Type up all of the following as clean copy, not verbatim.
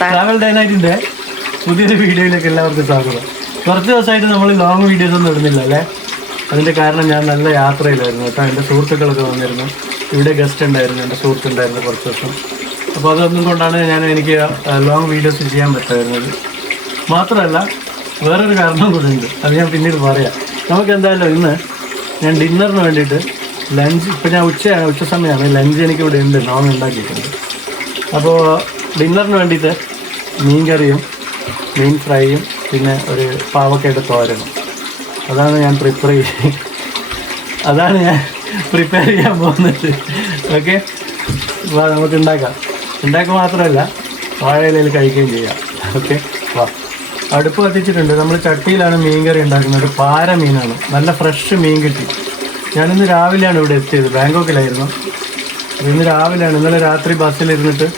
Travel day നൈറ്റിൻ്റെ പുതിയൊരു വീഡിയോയിലേക്ക് എല്ലാവർക്കും സ്വാഗതം. കുറച്ച് ദിവസമായിട്ട് നമ്മൾ ലോങ് വീഡിയോസ് ഒന്നും ഇടുന്നില്ല അല്ലേ? അതിൻ്റെ കാരണം ഞാൻ നല്ല യാത്രയിലായിരുന്നു കേട്ടോ. എൻ്റെ സുഹൃത്തുക്കളൊക്കെ വന്നിരുന്നു, ഇവിടെ ഗസ്റ്റ് ഉണ്ടായിരുന്നു, എൻ്റെ സുഹൃത്തുണ്ടായിരുന്നു കുറച്ച് ദിവസം. അപ്പോൾ അതൊന്നും കൊണ്ടാണ് എനിക്ക് ലോങ് വീഡിയോസ് ചെയ്യാൻ പറ്റുമായിരുന്നത്. മാത്രമല്ല വേറൊരു കാരണം കൂടെ ഉണ്ട്, അത് ഞാൻ പിന്നീട് പറയാം. നമുക്ക് എന്തായാലും ഇന്ന് ഞാൻ ഡിന്നറിന് വേണ്ടിയിട്ട് ലഞ്ച്, ഇപ്പോൾ ഞാൻ ഉച്ച സമയമാണ്, ലഞ്ച് എനിക്ക് ഇവിടെ ഉണ്ട്, നോൺ ഉണ്ടാക്കിയിട്ടുണ്ട്. അപ്പോൾ ഡിന്നറിന് വേണ്ടിയിട്ട് മീൻ കറിയും മീൻ ഫ്രൈയും പിന്നെ ഒരു പാവക്കയുടെ തോരനും അതാണ് ഞാൻ പ്രിപ്പയർ ചെയ്യാൻ പോകുന്നത്. ഓക്കെ, നമുക്ക് ഉണ്ടാക്കുക മാത്രമല്ല വാഴയിലയിൽ കഴിക്കുകയും ചെയ്യാം. ഓക്കെ, വാ. അടുപ്പ് കത്തിച്ചിട്ടുണ്ട്. നമ്മൾ ചട്ടിയിലാണ് മീൻ കറി ഉണ്ടാക്കുന്നത്. പാര മീനാണ്, നല്ല ഫ്രഷ് മീൻ കിട്ടി. ഞാനിന്ന് രാവിലെയാണ് ഇവിടെ എത്തിയത്, ബാങ്കോക്കിലായിരുന്നു. ഇന്ന് രാവിലെയാണ്, ഇന്നലെ രാത്രി ബസ്സിലിരുന്നിട്ട്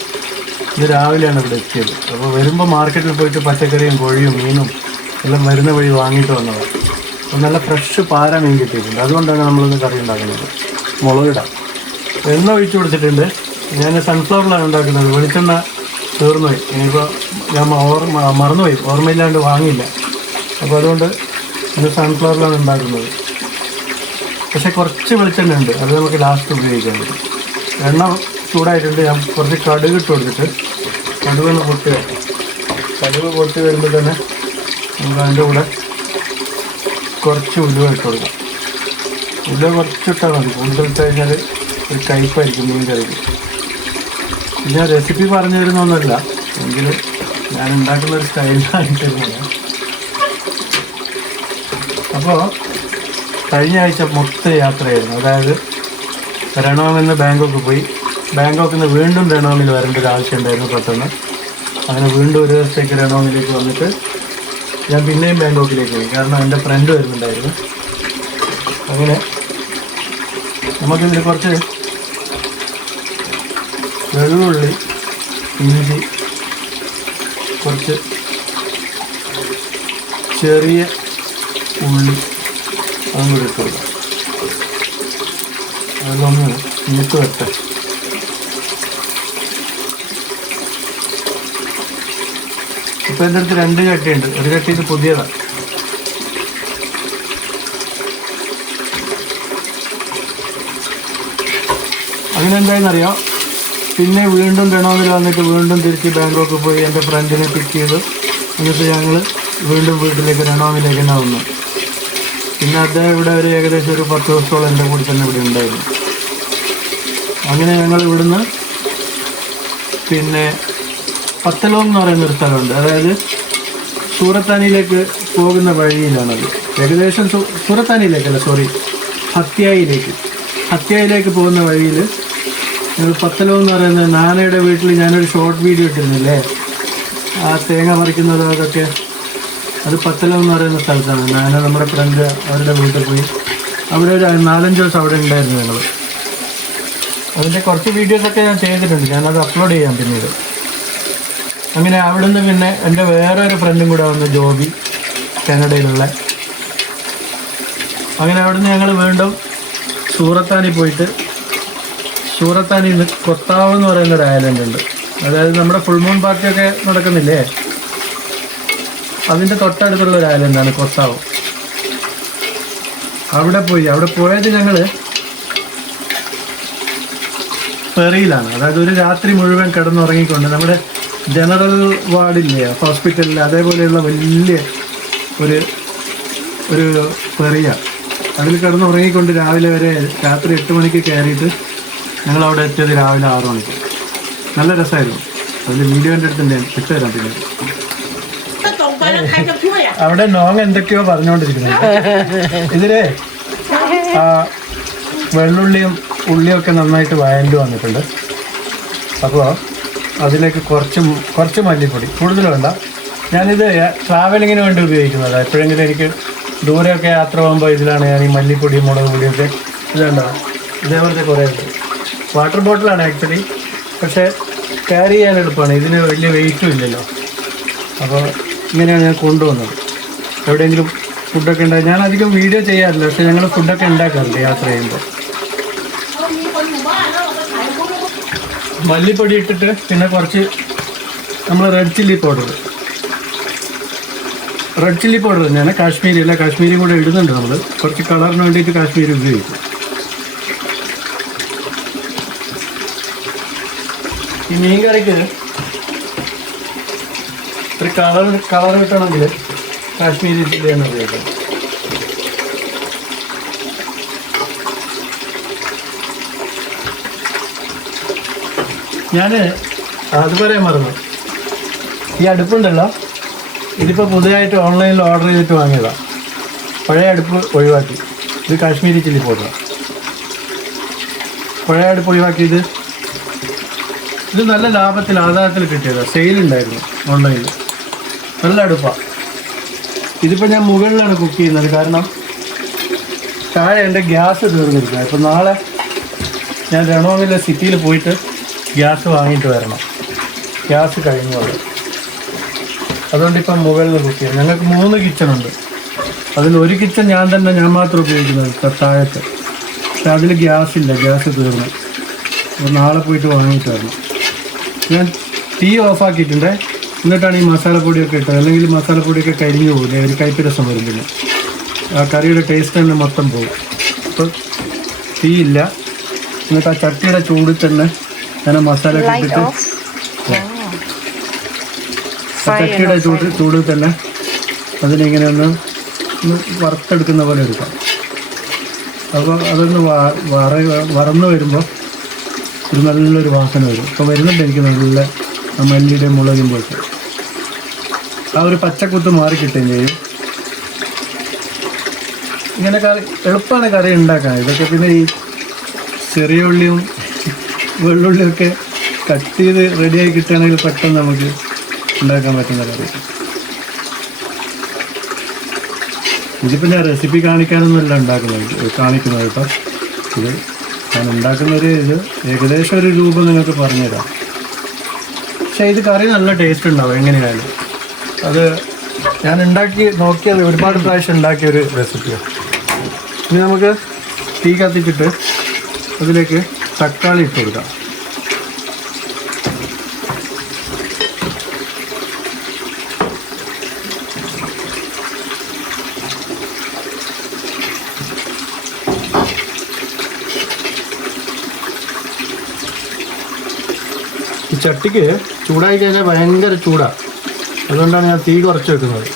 ഇന്ന് രാവിലെയാണ് ഇവിടെ എത്തിയത്. അപ്പോൾ വരുമ്പോൾ മാർക്കറ്റിൽ പോയിട്ട് പച്ചക്കറിയും കോഴിയും മീനും എല്ലാം വരുന്ന വഴി വാങ്ങിയിട്ട് വന്നതാണ്. അപ്പോൾ നല്ല ഫ്രഷ് പാര മീൻ കിട്ടിയിട്ടുണ്ട്. അതുകൊണ്ടാണ് നമ്മളിന്ന് കറി ഉണ്ടാക്കുന്നത്. മുളകിടാം. എണ്ണ ഒഴിച്ചു കൊടുത്തിട്ടുണ്ട്. ഞാൻ സൺഫ്ലവറിലാണ് ഉണ്ടാക്കുന്നത്. വെളിച്ചെണ്ണ തീർന്നുപോയി. ഇനിയിപ്പോൾ ഞാൻ മറന്നുപോയി, ഓർമ്മയില്ലാണ്ട് വാങ്ങിയില്ല. അപ്പോൾ അതുകൊണ്ട് ഇന്ന് സൺഫ്ലവറിലാണ് ഉണ്ടാക്കുന്നത്. പക്ഷേ കുറച്ച് വെളിച്ചെണ്ണ ഉണ്ട്, അത് നമുക്ക് ലാസ്റ്റ് ഉപയോഗിക്കാൻ പറ്റും. എണ്ണ ചൂടായിട്ടുണ്ട്. ഞാൻ കുറച്ച് കടുക് ഇട്ട് കൊടുത്തിട്ട് കടുകൊന്ന് പൊട്ടി വരുമ്പോൾ തന്നെ നമുക്ക് അതിൻ്റെ കൂടെ കുറച്ച് ഉലുവ ഇട്ട് കൊടുക്കാം. ഉലുവ കുറച്ചിട്ടാൽ മതി, കൂടുതൽ ഇട്ട് കഴിഞ്ഞാൽ ഒരു കയ്പ്പായിരിക്കും മീൻ കറിക്ക്. ഞാൻ റെസിപ്പി പറഞ്ഞു തരുന്നൊന്നുമല്ല, എങ്കിലും ഞാൻ ഉണ്ടാക്കുന്ന ഒരു സ്റ്റൈലിലാണ് തരുന്നത്. അപ്പോൾ കഴിഞ്ഞ ആഴ്ച മൊത്തം യാത്രയായിരുന്നു. അതായത് രണോമിൽ നിന്ന് ബാങ്കോക്ക് പോയി, ബാങ്കോക്കിൽ നിന്ന് വീണ്ടും രണോമിൽ വരേണ്ട ഒരു ആവശ്യം ഉണ്ടായിരുന്നു പെട്ടെന്ന്. അങ്ങനെ വീണ്ടും ഒരു ദിവസത്തേക്ക് രണോമിലേക്ക് വന്നിട്ട് ഞാൻ പിന്നെയും ബാങ്കോക്കിലേക്ക് പോയി, കാരണം എൻ്റെ ഫ്രണ്ട് വരുന്നുണ്ടായിരുന്നു. അങ്ങനെ നമുക്കിതിൽ കുറച്ച് വെള്ളുള്ളി, ഇഞ്ചി, കുറച്ച് ചെറിയ ഉള്ളി അതും കൂടി ഇട്ട് കൊടുക്കാം. അതൊന്ന് മൂത്ത് വെട്ടെ. ഇപ്പോൾ എൻ്റെ അടുത്ത് 2 ചട്ടിയുണ്ട്. ഒരു ചട്ടി ഇത് പുതിയതാണ്. അതിനെന്തായെന്നറിയാം, പിന്നെ വീണ്ടും രണോമിൽ വന്നിട്ട് വീണ്ടും തിരിച്ച് ബാങ്കോക്ക് പോയി എൻ്റെ ഫ്രണ്ടിനെ പിക്ക് ചെയ്ത് എന്നിട്ട് ഞങ്ങൾ വീണ്ടും വീട്ടിലേക്ക് രണോമിലേക്ക് തന്നെ വന്നു. പിന്നെ അദ്ദേഹം ഇവിടെ ഒരു ഏകദേശം ഒരു 10 ദിവസത്തോളം എൻ്റെ കൂടെ തന്നെ ഇവിടെ ഉണ്ടായിരുന്നു. അങ്ങനെ ഞങ്ങൾ ഇവിടുന്ന് പിന്നെ പത്തലോം എന്ന് പറയുന്നൊരു സ്ഥലമുണ്ട്, അതായത് സൂറത്താനിയിലേക്ക് പോകുന്ന വഴിയിലാണത്. ഏകദേശം സൂറത്താനിയിലേക്കല്ല, ഹത്യായിലേക്ക് പോകുന്ന വഴിയിൽ ഞങ്ങൾ പത്തലോം എന്ന് പറയുന്ന നാനയുടെ വീട്ടിൽ ഞാനൊരു ഷോർട്ട് വീഡിയോ ഇട്ടിരുന്നില്ലേ, ആ തേങ്ങ പറിക്കുന്നത്, അതൊക്കെ അത് പത്തലോം എന്ന് പറയുന്ന സ്ഥലത്താണ്. നാന നമ്മുടെ ഫ്രണ്ട് അവരുടെ വീട്ടിൽ പോയി അവിടെ ഒരു 4-5 ദിവസം അവിടെ ഉണ്ടായിരുന്നു ഞങ്ങൾ. അതിൻ്റെ കുറച്ച് വീഡിയോസൊക്കെ ഞാൻ ചെയ്തിട്ടുണ്ട്, ഞാനത് അപ്ലോഡ് ചെയ്യാം പിന്നീട്. അങ്ങനെ അവിടെ നിന്ന് പിന്നെ എൻ്റെ വേറെ ഒരു ഫ്രണ്ടും കൂടെ വന്നു, ജോബി, കാനഡയിലുള്ള. അങ്ങനെ അവിടെ നിന്ന് ഞങ്ങൾ വീണ്ടും സൂറത്താനി പോയിട്ട്, സൂറത്താനിയിൽ നിന്ന് കൊത്താവ് എന്ന് പറയുന്നൊരു ഐലൻഡ് ഉണ്ട്. അതായത് നമ്മുടെ ഫുൾ മൂൺ പാർട്ടിയൊക്കെ നടക്കുന്നില്ലേ, അതിൻ്റെ തൊട്ടടുത്തുള്ള ഒരു ഐലൻഡാണ് കൊത്താവ്. അവിടെ പോയത് ഞങ്ങൾ ഫെറിയിലാണ്. അതായത് ഒരു രാത്രി മുഴുവൻ കിടന്നുറങ്ങിക്കൊണ്ട് നമ്മുടെ ജനറൽ വാർഡില്ലേ ഹോസ്പിറ്റലിൽ, അതേപോലെയുള്ള വലിയ ഒരു ഫെറിയാണ്. അതിൽ കിടന്നുറങ്ങിക്കൊണ്ട് രാവിലെ വരെ, രാത്രി 8 മണിക്ക് കയറിയിട്ട് ഞങ്ങളവിടെ എത്തിയത് രാവിലെ 6 മണിക്ക്. നല്ല രസമായിരുന്നു. അതിൽ വീഡിയോ എൻ്റെ അടുത്തുണ്ട്, ഇട്ടുതരാം പിന്നെ. അവിടെ നോങ് എന്തൊക്കെയോ പറഞ്ഞുകൊണ്ടിരിക്കുന്നത്. ഇതില് വെള്ളുള്ളിയും ഉള്ളിയൊക്കെ നന്നായിട്ട് വഴണ്ട് വന്നിട്ടുണ്ട്. അപ്പോൾ അതിലേക്ക് കുറച്ച് മല്ലിപ്പൊടി, കൂടുതൽ വേണ്ട. ഞാനിത് ട്രാവലിങ്ങിന് വേണ്ടി ഉപയോഗിക്കുന്നത്. എപ്പോഴെങ്കിലും എനിക്ക് ദൂരെയൊക്കെ യാത്ര പോകുമ്പോൾ ഇതിലാണ് ഞാൻ ഈ മല്ലിപ്പൊടിയും മുളക് പൊടിയൊക്കെ ഇതുണ്ടാവും. ഇതേപോലത്തെ കുറേ ഉണ്ട്. വാട്ടർ ബോട്ടിലാണ് ആക്ച്വലി, പക്ഷേ ക്യാരി ചെയ്യാൻ എളുപ്പമാണ്. ഇതിന് വലിയ വെയിറ്റും ഇല്ലല്ലോ. അപ്പോൾ ഇങ്ങനെയാണ് ഞാൻ കൊണ്ടുവന്നത്. എവിടെയെങ്കിലും ഫുഡൊക്കെ ഉണ്ടായി, ഞാൻ അധികം വീഡിയോ ചെയ്യാറില്ല, പക്ഷേ ഞങ്ങൾ ഫുഡൊക്കെ ഉണ്ടാക്കാറുണ്ട് യാത്ര ചെയ്യുമ്പോൾ. മല്ലിപ്പൊടി ഇട്ടിട്ട് പിന്നെ കുറച്ച് നമ്മൾ റെഡ് ചില്ലി പൗഡർ തന്നെയാണ്. കാശ്മീരി അല്ല, കാശ്മീരി കൂടെ ഇടുന്നുണ്ട് നമ്മൾ. കുറച്ച് കളറിന് വേണ്ടിയിട്ട് കാശ്മീരി ഉപയോഗിക്കും. ഈ മീൻ കറിക്ക് ഒരു കളർ കിട്ടണമെങ്കിൽ കാശ്മീരി ചില്ലിയാണ് ഉപയോഗിക്കുന്നത്. ഞാൻ അത് പറയാൻ മറന്നു. ഈ അടുപ്പുണ്ടല്ലോ, ഇതിപ്പോൾ പുതിയതായിട്ട് ഓൺലൈനിൽ ഓർഡർ ചെയ്തിട്ട് വാങ്ങിയതാണ്. പഴയ അടുപ്പ് ഒഴിവാക്കി. ഇത് കാശ്മീരി ചില്ലി പൗഡറാണ്. പഴയ അടുപ്പ് ഒഴിവാക്കിയത് ഇത് നല്ല ആദായത്തിൽ കിട്ടിയതാണ്. സെയിലുണ്ടായിരുന്നു ഓൺലൈനിൽ. നല്ല അടുപ്പാണ്. ഇതിപ്പോൾ ഞാൻ മുകളിലാണ് കുക്ക് ചെയ്യുന്നത്. കാരണം താഴെ എൻ്റെ ഗ്യാസ് തീർന്നിരിക്കുക. ഇപ്പം നാളെ ഞാൻ രണോങ്ങിലെ സിറ്റിയിൽ പോയിട്ട് ഗ്യാസ് വാങ്ങിയിട്ട് വരണം. ഗ്യാസ് കഴിഞ്ഞു അവിടെ. അതുകൊണ്ട് ഇപ്പം മുകളിൽ കുക്ക് ചെയ്യാം. ഞങ്ങൾക്ക് 3 കിച്ചണുണ്ട്. അതിൽ ഒരു കിച്ചൺ ഞാൻ മാത്രം ഉപയോഗിക്കുന്നത് താഴത്ത്. പക്ഷെ അതിൽ ഗ്യാസില്ല, ഗ്യാസ് തീർന്നു. അപ്പോൾ നാളെ പോയിട്ട് വാങ്ങിയിട്ട് വരണം. ഞാൻ തീ ഓഫാക്കിയിട്ടുണ്ട്. എന്നിട്ടാണ് ഈ മസാലപ്പൊടിയൊക്കെ ഇട്ടത്. അല്ലെങ്കിൽ മസാലപ്പൊടിയൊക്കെ കരിഞ്ഞു പോകില്ല, ഒരു കയ്പ്പ് രസം വരും. പിന്നെ ആ കറിയുടെ ടേസ്റ്റ് തന്നെ മൊത്തം പോകും. അപ്പോൾ തീയില്ല. എന്നിട്ട് ആ ചട്ടിയുടെ ചൂടിൽ തന്നെ ഞാൻ മസാല ഇട്ടിട്ട് ചട്ടിയുടെ ചൂടിൽ തന്നെ അതിനിങ്ങനെ ഒന്ന് വറുത്തെടുക്കുന്ന പോലെ എടുക്കാം. അപ്പോൾ അതൊന്ന് വറന്ന് വരുമ്പോൾ ഒരു നല്ലൊരു വാസന വരും. ഇപ്പോൾ വരുന്നുണ്ട് എനിക്ക് നല്ല മല്ലിയുടെയും മുളകും പോയിട്ട് ആ ഒരു പച്ചക്കുത്ത് മാറി കിട്ടുകയും ചെയ്യും. ഇങ്ങനെ എളുപ്പമാണ് കറി ഉണ്ടാക്കാൻ. ഇതൊക്കെ പിന്നെ ഈ ചെറിയ ഉള്ളിയും വെള്ളുള്ളിയൊക്കെ കട്ട് ചെയ്ത് റെഡിയായി കിട്ടുകയാണെങ്കിൽ പെട്ടെന്ന് നമുക്ക് ഉണ്ടാക്കാൻ പറ്റുന്ന കറി. ഇതിപ്പോൾ ഞാൻ റെസിപ്പി കാണിക്കാനൊന്നുമല്ല കാണിക്കുന്നത് കേട്ടോ. ഇത് ഞാൻ ഉണ്ടാക്കുന്നൊരു ഏകദേശം ഒരു രൂപം നിങ്ങൾക്ക് പറഞ്ഞുതരാം. പക്ഷേ ഇത് കറി നല്ല ടേസ്റ്റ് ഉണ്ടാവും എങ്ങനെയായാലും. അത് ഞാൻ ഉണ്ടാക്കി നോക്കിയത് ഒരുപാട് പ്രാവശ്യം ഉണ്ടാക്കിയൊരു റെസിപ്പിയാണ്. ഇനി നമുക്ക് തീ കത്തിച്ചിട്ട് അതിലേക്ക് തക്കാളി ഇട്ട് കൊടുക്കാം. ഈ ചട്ടിക്ക് ചൂടായി കഴിഞ്ഞാൽ ഭയങ്കര ചൂടാണ്. അതുകൊണ്ടാണ് ഞാൻ തീ കുറച്ച് വെക്കുന്നത്.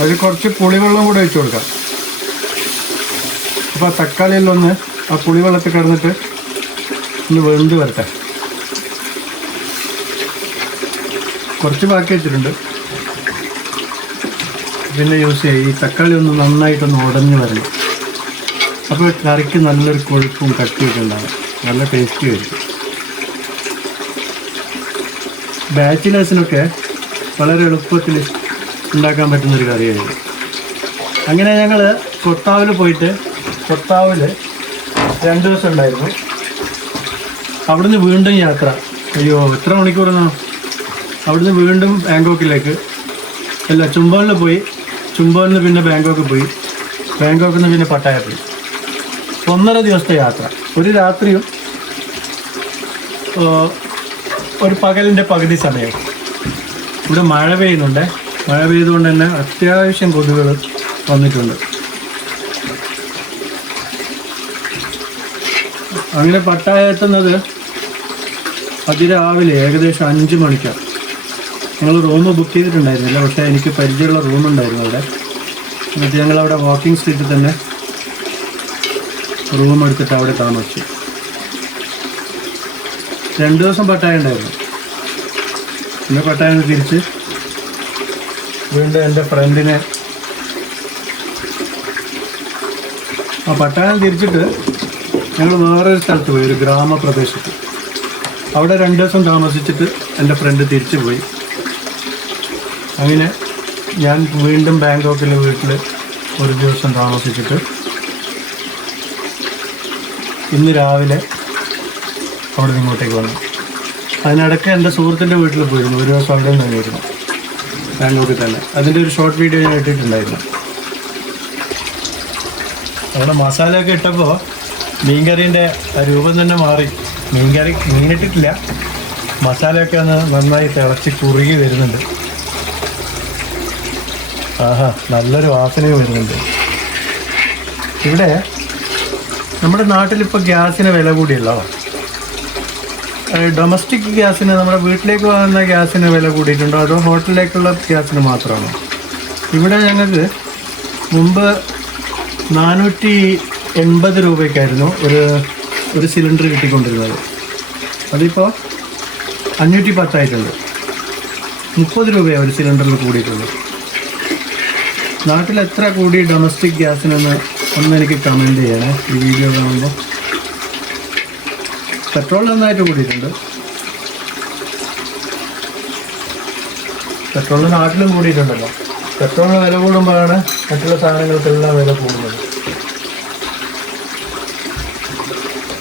അതിൽ കുറച്ച് പുളിവെള്ളം കൂടെ ഒഴിച്ച് കൊടുക്കാം. അപ്പോൾ തക്കാളിയിലൊന്ന് ആ പുളിവെള്ളത്തിൽ കിടന്നിട്ട് ഒന്ന് വെന്ത് വരട്ടെ. കുറച്ച് ബാക്കി വെച്ചിട്ടുണ്ട്, പിന്നെ യൂസ് ചെയ്യാം. ഈ തക്കാളി ഒന്ന് നന്നായിട്ടൊന്ന് ഉടഞ്ഞ് വരണം. അപ്പോൾ കറിക്ക് നല്ലൊരു കൊഴുപ്പും കട്ടിയൊക്കെ ഉണ്ടാകും. നല്ല ടേസ്റ്റി ആയിരിക്കും. ബാച്ചിലേഴ്സിനൊക്കെ വളരെ എളുപ്പത്തിൽ ഉണ്ടാക്കാൻ പറ്റുന്നൊരു കറിയായിരുന്നു. അങ്ങനെ ഞങ്ങൾ കൊത്താവിൽ പോയിട്ട് കൊത്താവിൽ 2 ദിവസം ഉണ്ടായിരുന്നു. അവിടുന്ന് വീണ്ടും യാത്ര. അയ്യോ എത്ര മണിക്കൂറെന്നോ. അവിടുന്ന് വീണ്ടും ബാങ്കോക്കിലേക്ക് ചുംബോനിൽ പോയി. ചുംബോനിൽ നിന്ന് പിന്നെ ബാങ്കോക്ക് പോയി. ബാങ്കോക്കിൽ നിന്ന് പിന്നെ പട്ടായ പോയി. 1.5 ദിവസത്തെ യാത്ര. ഒരു രാത്രിയും ഒരു പകലിൻ്റെ പകുതി സമയം. ഇവിടെ മഴ പെയ്യുന്നുണ്ട്. മഴ പെയ്തുകൊണ്ട് തന്നെ അത്യാവശ്യം കൊതുകുകൾ വന്നിട്ടുണ്ട്. അങ്ങനെ പട്ടായ എത്തുന്നത് അതിരാവിലെ ഏകദേശം 5 മണിക്കാണ്. ഞങ്ങൾ റൂം ബുക്ക് ചെയ്തിട്ടുണ്ടായിരുന്നില്ല. പക്ഷേ എനിക്ക് പരിചയമുള്ള റൂമുണ്ടായിരുന്നു അവിടെ. എന്നിട്ട് ഞങ്ങളവിടെ വാക്കിംഗ് സ്ട്രീറ്റിൽ തന്നെ റൂം എടുത്തിട്ട് അവിടെ താമസിച്ചു. 2 ദിവസം പട്ടായ ഉണ്ടായിരുന്നു. പിന്നെ പട്ടായ തിരിച്ച് വീണ്ടും എൻ്റെ ഫ്രണ്ടിനെ പട്ടായ തിരിച്ചിട്ട് ഞങ്ങൾ വേറൊരു സ്ഥലത്ത് പോയി, ഒരു ഗ്രാമപ്രദേശത്ത്. അവിടെ 2 ദിവസം താമസിച്ചിട്ട് എൻ്റെ ഫ്രണ്ട് തിരിച്ചു പോയി. അങ്ങനെ ഞാൻ വീണ്ടും ബാങ്കോക്കിലെ വീട്ടിൽ 1 ദിവസം താമസിച്ചിട്ട് ഇന്ന് രാവിലെ അവിടെ നിന്ന് ഇങ്ങോട്ടേക്ക് വന്നു. അതിനിടയ്ക്ക് എൻ്റെ സുഹൃത്തിൻ്റെ വീട്ടിൽ പോയിരുന്നു. 1 ദിവസം അവിടെ തന്നെയായിരുന്നു, ബാങ്കോക്കിൽ തന്നെ. അതിൻ്റെ ഒരു ഷോർട്ട് വീഡിയോ ഞാൻ ഇട്ടിട്ടുണ്ടായിരുന്നു. അവിടെ മസാലയൊക്കെ ഇട്ടപ്പോൾ മീൻകറീൻ്റെ രൂപം തന്നെ മാറി. മീനിട്ടിട്ടില്ല, മസാലയൊക്കെ ഒന്ന് നന്നായി തിളച്ച് കുറുകി വരുന്നുണ്ട്. ആഹാ, നല്ലൊരു വാസനയും വരുന്നുണ്ട്. ഇവിടെ നമ്മുടെ നാട്ടിലിപ്പോൾ ഗ്യാസിന് വില കൂടിയല്ലോ. ഡൊമസ്റ്റിക് ഗ്യാസിന്, നമ്മുടെ വീട്ടിലേക്ക് വാങ്ങുന്ന ഗ്യാസിന് വില കൂടിയിട്ടുണ്ടോ അതോ ഹോട്ടലിലേക്കുള്ള ഗ്യാസിന് മാത്രമാണോ? ഇവിടെ ഞങ്ങൾക്ക് മുമ്പ് 480 രൂപയ്ക്കായിരുന്നു ഒരു സിലിണ്ടർ കിട്ടിക്കൊണ്ടിരുന്നത്. അതിപ്പോൾ 510 ആയിട്ടുണ്ട്. 30 രൂപയാണ് ഒരു സിലിണ്ടറിൽ കൂടിയിട്ടുള്ളൂ. നാട്ടിൽ എത്ര കൂടി ഡൊമസ്റ്റിക് ഗ്യാസിനെന്ന് ഒന്ന് എനിക്ക് കമൻറ്റ് ചെയ്യണേ ഈ വീഡിയോ കാണുമ്പോൾ. പെട്രോൾ നന്നായിട്ട് കൂടിയിട്ടുണ്ട്. പെട്രോളിന് നാട്ടിലും കൂടിയിട്ടുണ്ടല്ലോ. പെട്രോളിന് വില കൂടുമ്പോഴാണ് മറ്റുള്ള സാധനങ്ങൾക്കെല്ലാം വില കൂടുന്നത്.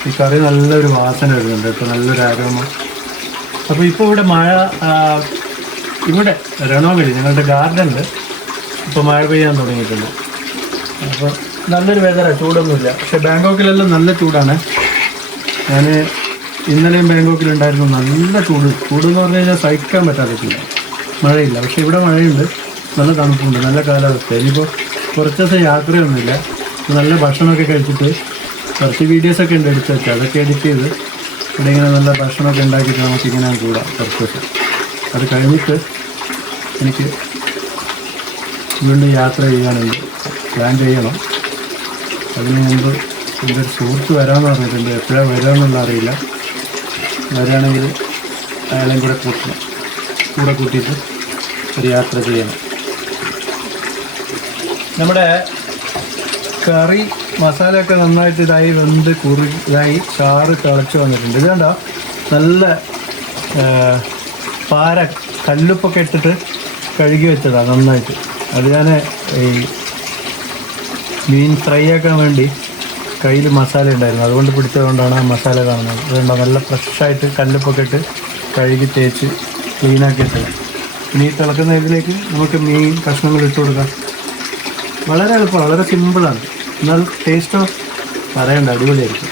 ഈ കറി നല്ലൊരു വാസന വരുന്നുണ്ട്, ഇപ്പോൾ നല്ലൊരു ആരോമ. അപ്പോൾ ഇപ്പോൾ ഇവിടെ മഴ, ഇവിടെ രണോഗിരി ഞങ്ങളുടെ ഗാർഡനിൽ ഇപ്പോൾ മഴ പെയ്യാൻ തുടങ്ങിയിട്ടുണ്ട്. അപ്പോൾ നല്ലൊരു വെതറാണ്, ചൂടൊന്നുമില്ല. പക്ഷെ ബാങ്കോക്കിലെല്ലാം നല്ല ചൂടാണ്. ഞാൻ ഇന്നലെയും ബാങ്കോക്കിലുണ്ടായിരുന്നു. നല്ല ചൂടെന്ന് പറഞ്ഞു കഴിഞ്ഞാൽ സഹിക്കാൻ പറ്റാത്ത ചൂട്. മഴയില്ല, പക്ഷെ ഇവിടെ മഴയുണ്ട്, നല്ല തണുപ്പുണ്ട്, നല്ല കാലാവസ്ഥ. ഇനിയിപ്പോൾ കുറച്ച് ദിവസം യാത്രയൊന്നുമില്ല. നല്ല ഭക്ഷണമൊക്കെ കഴിച്ചിട്ട് കുറച്ച് വീഡിയോസൊക്കെ ഉണ്ട് എടുത്ത് വെച്ചാൽ, അതൊക്കെ എഡിറ്റ് ചെയ്ത് ഇവിടെ ഇങ്ങനെ നല്ല ഭക്ഷണമൊക്കെ ഉണ്ടാക്കിയിട്ട് നമുക്കിങ്ങനെ കൂടാം കുറച്ച് ദിവസം. അത് കഴിഞ്ഞിട്ട് എനിക്ക് വീണ്ടും യാത്ര ചെയ്യാനുണ്ട്, പ്ലാൻ ചെയ്യണം. അതിന് മുമ്പ് എൻ്റെ ഒരു സുഹൃത്ത് വരാമെന്ന് പറഞ്ഞിട്ടുണ്ട്. എപ്പോഴാണ് വരാമെന്നുള്ള അറിയില്ല. വരികയാണെങ്കിൽ അയാളെയും കൂടെ കൂട്ടിയിട്ട് ഒരു യാത്ര ചെയ്യണം. നമ്മുടെ കറി മസാലയൊക്കെ നന്നായിട്ട് ഇതായി വെന്ത് ഇതായി ചാറ് തിളച്ച് വന്നിട്ടുണ്ട്. ഇത് കണ്ടോ, നല്ല കല്ലുപ്പൊക്കെ ഇട്ടിട്ട് കഴുകി വെച്ചതാണ് നന്നായിട്ട്. അത് ഞാൻ ഈ മീൻ ഫ്രൈ ആക്കാൻ വേണ്ടി കയ്യിൽ മസാല ഉണ്ടായിരുന്നു, അതുകൊണ്ട് പിടിച്ചതുകൊണ്ടാണ് ആ മസാല കാണുന്നത്. അതുകൊണ്ടോ നല്ല ഫ്രഷായിട്ട് കല്ലുപ്പൊക്കെ ഇട്ട് കഴുകി തേച്ച് ക്ലീനാക്കി ഇട്ടത്. ഇനി തിളക്കുന്ന ഇതിലേക്ക് നമുക്ക് മീൻ കഷ്ണങ്ങൾ ഇട്ട് കൊടുക്കാം. വളരെ എളുപ്പമാണ്, വളരെ സിമ്പിളാണ്. എന്നാൽ ടേസ്റ്റോ പറയണ്ട, അടിപൊളിയായിരിക്കും.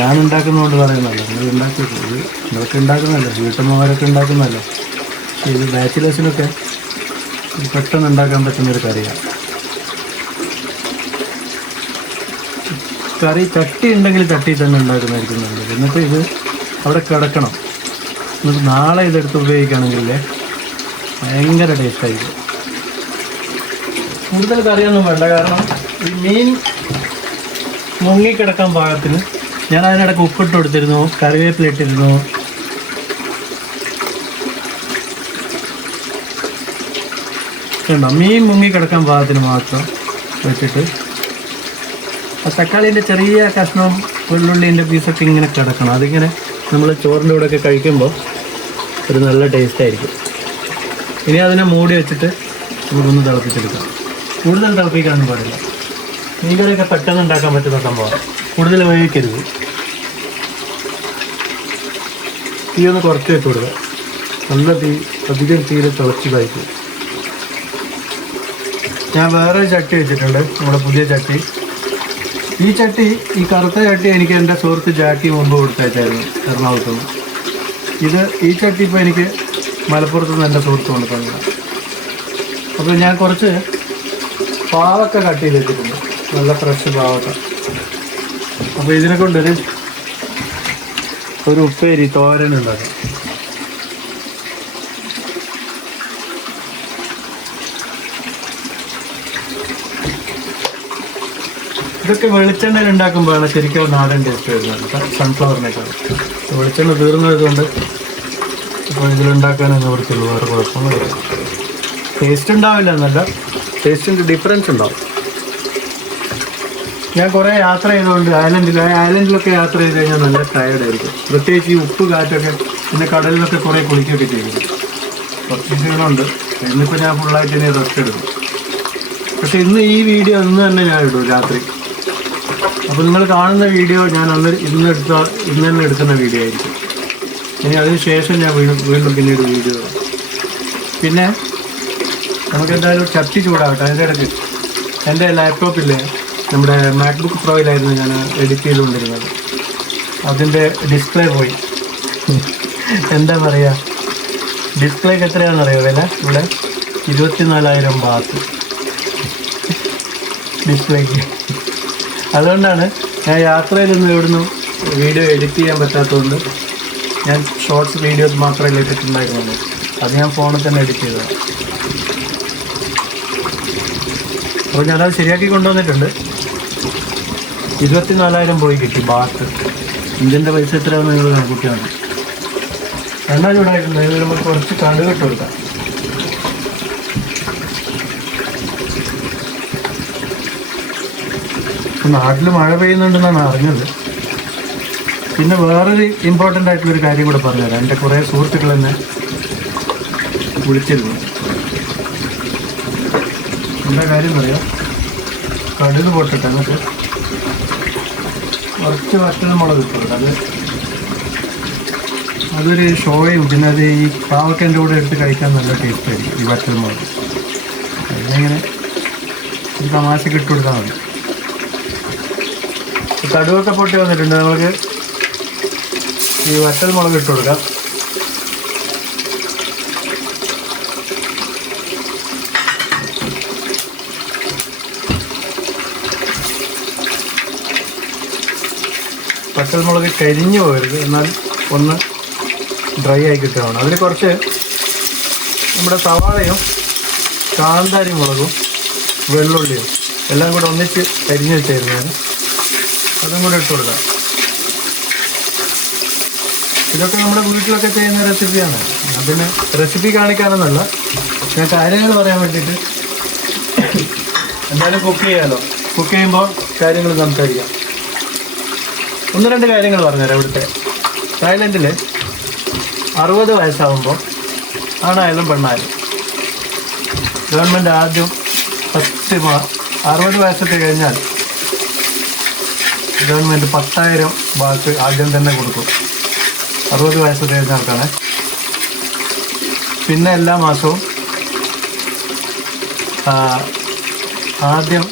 ഞാൻ ഉണ്ടാക്കുന്നതുകൊണ്ട് പറയുന്നതല്ല, നിങ്ങൾ ഉണ്ടാക്കിയിട്ടില്ല. ഇത് നിങ്ങൾക്ക് ഉണ്ടാക്കുന്നതല്ല, വീട്ടമ്മമാരൊക്കെ ഉണ്ടാക്കുന്നതല്ല. പക്ഷേ ഇത് ബാച്ചിലേഴ്സിനൊക്കെ പെട്ടെന്ന് ഉണ്ടാക്കാൻ പറ്റുന്നൊരു കറിയാണ്. കറി ചട്ടി ഉണ്ടെങ്കിൽ ചട്ടി തന്നെ ഉണ്ടാക്കുന്നതായിരിക്കും നല്ലത്. എന്നിട്ട് ഇത് അവിടെ കിടക്കണം. എന്നിട്ട് നാളെ ഇതെടുത്ത് ഉപയോഗിക്കുകയാണെങ്കിൽ ഭയങ്കര ടേസ്റ്റായിരിക്കും. കൂടുതൽ കറിയൊന്നും വേണ്ട, കാരണം ഈ മീൻ മുങ്ങിക്കിടക്കാൻ പാകത്തിന് ഞാൻ അതിനിടയ്ക്ക് ഉപ്പിട്ട് കൊടുത്തിരുന്നു, കറിവേപ്പില ഇട്ടിരുന്നു. മീൻ മുങ്ങിക്കിടക്കാൻ പാകത്തിന് മാത്രം വെച്ചിട്ട് ആ തക്കാളീൻ്റെ ചെറിയ കഷ്ണവും വെള്ളുള്ളീൻ്റെ പീസൊക്കെ ഇങ്ങനെ കിടക്കണം. അതിങ്ങനെ നമ്മൾ ചോറിൻ്റെ കൂടെയൊക്കെ കഴിക്കുമ്പോൾ ഒരു നല്ല ടേസ്റ്റായിരിക്കും. ഇനി അതിനെ മൂടി വെച്ചിട്ട് നമുക്കൊന്ന് തിളപ്പിച്ചെടുക്കാം. കൂടുതൽ തിളപ്പിക്കാനൊന്നും പാടില്ല. മീൻകറിയൊക്കെ പെട്ടെന്ന് ഉണ്ടാക്കാൻ പറ്റുന്ന സംഭവമാണ്. കൂടുതൽ വേവിക്കരുത്. തീ ഒന്ന് കുറച്ച് വെച്ച് കൊടുക്കുക. നല്ല തീ, അധികം തീരെ തിളച്ചതായിരിക്കും. ഞാൻ വേറൊരു ചട്ടി വെച്ചിട്ടുണ്ട്, നമ്മുടെ പുതിയ ചട്ടി. ഈ കറുത്ത ചട്ടി എനിക്ക് എൻ്റെ സുഹൃത്ത് ജാക്കി മുമ്പ് കൊടുത്തയച്ചായിരുന്നു എറണാകുളത്തുനിന്ന്. ഈ ചട്ടി ഇപ്പോൾ എനിക്ക് മലപ്പുറത്തുനിന്ന് എൻ്റെ സുഹൃത്ത് കൊണ്ട് തന്നതാണ്. അപ്പോൾ ഞാൻ കുറച്ച് പാവക്ക കട്ട് ചെയ്ത് വെച്ചിട്ടുണ്ട്, നല്ല ഫ്രഷ് പാവക്ക. അപ്പോൾ ഇതിനെ കൊണ്ടൊരു ഉപ്പേരി തോരൻ ഉണ്ടാക്കാം. ഇതൊക്കെ വെളിച്ചെണ്ണയിൽ ഉണ്ടാക്കുമ്പോഴാണ് ശരിക്കും നാടൻ ടേസ്റ്റ് വരുന്നത്, സൺഫ്ലവറിനേക്കാൾ. വെളിച്ചെണ്ണ തീർന്നതുകൊണ്ട് ഇപ്പോൾ ഇതിലുണ്ടാക്കാനൊന്നും അവർക്കുള്ളൂ, വേറെ കുഴപ്പമൊന്നുമില്ല. ടേസ്റ്റ് ഉണ്ടാവില്ല എന്നല്ല, ടേസ്റ്റിൻ്റെ ഡിഫറൻസ് ഉണ്ടാവും. ഞാൻ കുറേ യാത്ര ചെയ്തുകൊണ്ട് ഐലൻഡിലൊക്കെ യാത്ര ചെയ്ത് കഴിഞ്ഞാൽ നല്ല ടയർഡായിരിക്കും. പ്രത്യേകിച്ച് ഈ ഉപ്പ് കാറ്റൊക്കെ, പിന്നെ കടലിലൊക്കെ കുറേ കുളിക്കുകയൊക്കെ ചെയ്തു. കുറച്ച് ക്ഷീണമുണ്ട്. ഇന്നിപ്പോൾ ഞാൻ ഫുള്ളായിട്ട് ഇനി റെസ്റ്റ് എടുക്കും. പക്ഷെ ഈ വീഡിയോ ഇന്ന് തന്നെ ഞാൻ ഇടും രാത്രി. അപ്പോൾ നിങ്ങൾ കാണുന്ന വീഡിയോ ഞാൻ ഇന്ന് തന്നെ എടുക്കുന്ന വീഡിയോ ആയിരിക്കും. ഇനി അതിന് ശേഷം ഞാൻ വീണ്ടും പിന്നീട് വീഡിയോ. പിന്നെ നമുക്ക് എന്തായാലും ചട്ടി ചൂടാവട്ടെ. അതിൻ്റെ ഇടയ്ക്ക് എൻ്റെ ലാപ്ടോപ്പില്ലേ, നമ്മുടെ മാക്ബുക്ക് പ്രോയിലായിരുന്നു ഞാൻ എഡിറ്റ് ചെയ്തുകൊണ്ടിരുന്നത്. അതിൻ്റെ ഡിസ്പ്ലേ പോയി. എന്താ പറയുക, ഡിസ്പ്ലേക്ക് എത്രയാണെന്നറിയോ വില? ഇവിടെ 24,000 ബാത്ത് ഡിസ്പ്ലേക്ക്. അതുകൊണ്ടാണ് ഞാൻ യാത്രയിലൊന്നും ഇവിടുന്ന് വീഡിയോ എഡിറ്റ് ചെയ്യാൻ പറ്റാത്തതുകൊണ്ട് ഞാൻ ഷോർട്സ് വീഡിയോസ് മാത്രമേ ഇട്ടിട്ടുണ്ടായിരുന്നുള്ളൂ. അത് ഞാൻ ഫോണിൽ തന്നെ എഡിറ്റ് ചെയ്തതാണ്. അപ്പോൾ ഞാനത് ശരിയാക്കി കൊണ്ടുവന്നിട്ടുണ്ട്. 24,000 പോയി കിട്ടി ബാത്ത്. ഇന്ത്യൻ്റെ പൈസ എത്രയാണെന്ന് നിങ്ങൾ കണക്കൂട്ടിയാൽ മതി. എണ്ണ ചൂടായിട്ടുണ്ട്. ഇത് നമുക്ക് കുറച്ച് കടുക് ഇട്ട് കൊടുക്കാം. നാട്ടിൽ മഴ പെയ്യുന്നുണ്ടെന്നാണ് അറിഞ്ഞത്. പിന്നെ വേറൊരു ഇമ്പോർട്ടൻ്റ് ആയിട്ടുള്ളൊരു കാര്യം കൂടെ പറഞ്ഞുതരാം. എൻ്റെ കുറേ സുഹൃത്തുക്കൾ എന്നെ വിളിച്ചിരുന്നു. എന്താ കാര്യം പറയാം, കടുക് പൊട്ടിട്ട് എന്നിട്ട് കുറച്ച് വറ്റൽമുളക് ഇട്ടത്. അതൊരു ഷോയും പിന്നെ അത് ഈ പാവക്കൻ്റെ കൂടെ എടുത്ത് കഴിക്കാൻ നല്ല ടേസ്റ്റ് ആയിരിക്കും ഈ വറ്റൽമുളക്. അതിനെങ്ങനെ ഒരു തമാശക്ക് ഇട്ട് കൊടുത്താൽ മതി. കടുവൊക്കെ പൊട്ടി വന്നിട്ടുണ്ട്. നമുക്ക് ഈ വറ്റൽമുളക് ഇട്ട് കൊടുക്കാം. വറ്റൽമുളക് കരിഞ്ഞു പോകരുത്, എന്നാൽ ഒന്ന് ഡ്രൈ ആയി കിട്ടുകയാണ്. അതിൽ കുറച്ച് നമ്മുടെ സവാളയും കാന്താരി മുളകും വെള്ളുള്ളിയും എല്ലാം കൂടെ ഒന്നിച്ച് കരിഞ്ഞ് വെച്ചായിരുന്നു ഞാൻ. അതും കൂടെ ഇട്ട് കൊടുക്കാം. ഇതൊക്കെ നമ്മുടെ വീട്ടിലൊക്കെ ചെയ്യുന്ന റെസിപ്പിയാണ്. അതിന് റെസിപ്പി കാണിക്കാനെന്നല്ല, ഞാൻ കാര്യങ്ങൾ പറയാൻ വേണ്ടിയിട്ട്. എന്തായാലും കുക്ക് ചെയ്യാമല്ലോ, കുക്ക് ചെയ്യുമ്പോൾ കാര്യങ്ങൾ സംസാരിക്കാം. 1-2 കാര്യങ്ങൾ പറഞ്ഞുതരാം. ഇവിടുത്തെ തായ്ലൻഡിൽ 60 വയസ്സാകുമ്പോൾ ആണായാലും പെണ്ണായാലും ഗവൺമെൻറ് ആദ്യം 60 വയസ്സൊക്കെ കഴിഞ്ഞാൽ ഗവൺമെൻറ് 10,000 ബാത്ത് ആദ്യം തന്നെ കൊടുക്കും. 60 വയസ്സ് കഴിഞ്ഞ ആൾക്കാണ്. പിന്നെ എല്ലാ മാസവും ആദ്യം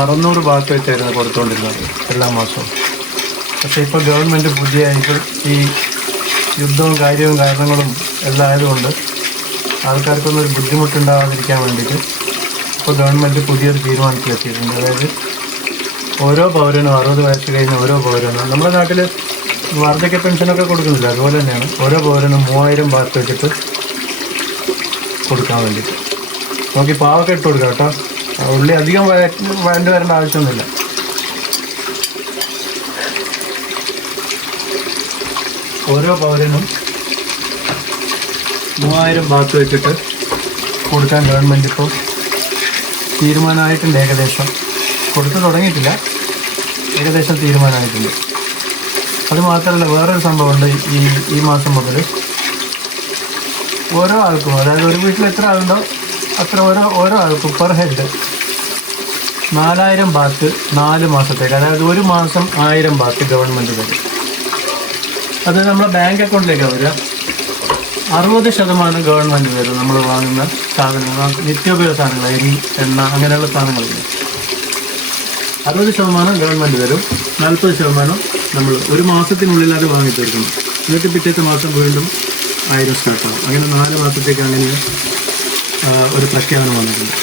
600 ബാത്ത് വെച്ചായിരുന്നു കൊടുത്തുകൊണ്ടിരുന്നത് എല്ലാ മാസവും. പക്ഷേ ഇപ്പോൾ ഗവൺമെൻറ് ഇപ്പോൾ ഈ യുദ്ധവും കാര്യവും കാരണങ്ങളും എല്ലാം ആയതുകൊണ്ട് ആൾക്കാർക്കൊന്നും ഒരു ബുദ്ധിമുട്ടുണ്ടാകാതിരിക്കാൻ വേണ്ടിയിട്ട് ഇപ്പോൾ ഗവൺമെൻറ് പുതിയൊരു തീരുമാനത്തിലെത്തിയിട്ടുണ്ട്. അതായത് ഓരോ പൗരനും 60 വയസ്സ് കഴിഞ്ഞ ഓരോ പൗരനും, നമ്മുടെ നാട്ടിൽ വാർദ്ധക്യ പെൻഷനൊക്കെ കൊടുക്കുന്നില്ല, അതുപോലെ തന്നെയാണ് ഓരോ പൗരനും 3000 ബാത്ത് വെച്ചിട്ട് കൊടുക്കാൻ വേണ്ടിയിട്ട്. നോക്കി പാവൊക്കെ ഇട്ട് കൊടുക്കാം കേട്ടോ. ഉള്ളി അധികം വരേണ്ട ആവശ്യമൊന്നുമില്ല. ഓരോ പൗരനും 3000 ബാത്ത് വെച്ചിട്ട് കൊടുക്കാൻ ഗവൺമെൻറ് ഇപ്പോൾ തീരുമാനമായിട്ടുണ്ട്. ഏകദേശം കൊടുത്തു തുടങ്ങിയിട്ടില്ല, ഏകദേശം തീരുമാനമായിട്ടുണ്ട്. അത് മാത്രമല്ല, വേറൊരു സംഭവമുണ്ട്. ഈ മാസം മുതൽ ഓരോ ആൾക്കും, അതായത് ഒരു വീട്ടിൽ എത്ര ആളുണ്ടോ അത്ര ഓരോ ആൾക്കും പെർ ഹെഡ് 4000 ബാത്ത് 4 മാസത്തേക്ക്, അതായത് ഒരു മാസം 1000 ബാത്ത് ഗവൺമെൻറ് തരും. അത് നമ്മുടെ ബാങ്ക് അക്കൗണ്ടിലേക്കാണ് വരിക. 60% ഗവൺമെൻറ് തരും. നമ്മൾ വാങ്ങുന്ന സാധനങ്ങൾ, നിത്യോപയോഗ സാധനങ്ങൾ, അരി, എണ്ണ, അങ്ങനെയുള്ള സാധനങ്ങളില്ല. 60% ഗവൺമെൻറ് തരും. 40% നമ്മൾ ഒരു മാസത്തിനുള്ളിൽ അത് വാങ്ങി തീർക്കണം. എന്നിട്ട് പിറ്റേത്തെ മാസം വീണ്ടും 1000 സ്റ്റാർട്ടാകും. അങ്ങനെ 4 മാസത്തേക്ക് അങ്ങനെ ഒരു പ്രഖ്യാപനം വന്നിട്ടുണ്ട്.